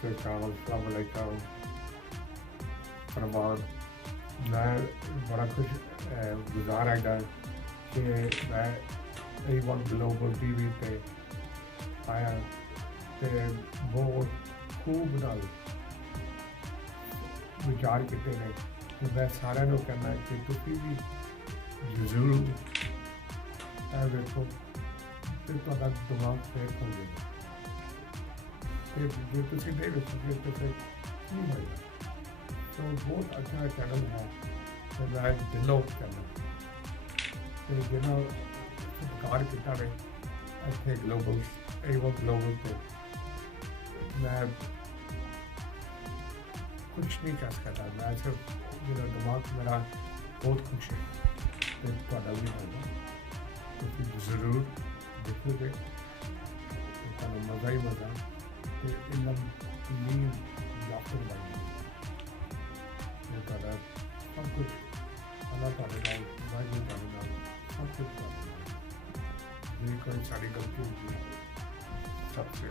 ਸਤਿ ਸ਼੍ਰੀ ਅਕਾਲ, अस्सलाम वालेकुम। प्रभात। मैं बड़ा खुश गुजार हैगा कि मैं A1 ग्लोबल टीवी पे आया ते बहुत खूब नाल विचार किए ने कि मैं सारे को कहना कि तुसी भी जरूर देखो तो तुहाडा दिमाग फ्रेश हो जाएगा। तो जो तुसी नहीं देखोगे तो फिर नहीं होएगा। तो बहुत अच्छा चैनल है तो मैं दिलों कहना तो जिन्हों सत्कार किया ने इतने ग्लोबल A1 ग्लोबल पे मैं कुछ नहीं कह सकता। मैं सिर्फ मेरा दिमाग मेरा बहुत खुश है तो थोड़ा भी होगा तो जरूर देखोगे तो मज़ा ही मज़ा तो इलम नीम याफर बन गई सब कुछ अल्लाह ताले नाल वाहिगुरू ताले नाल सब कुछ कर जे कोई सारी गलती होगी सब से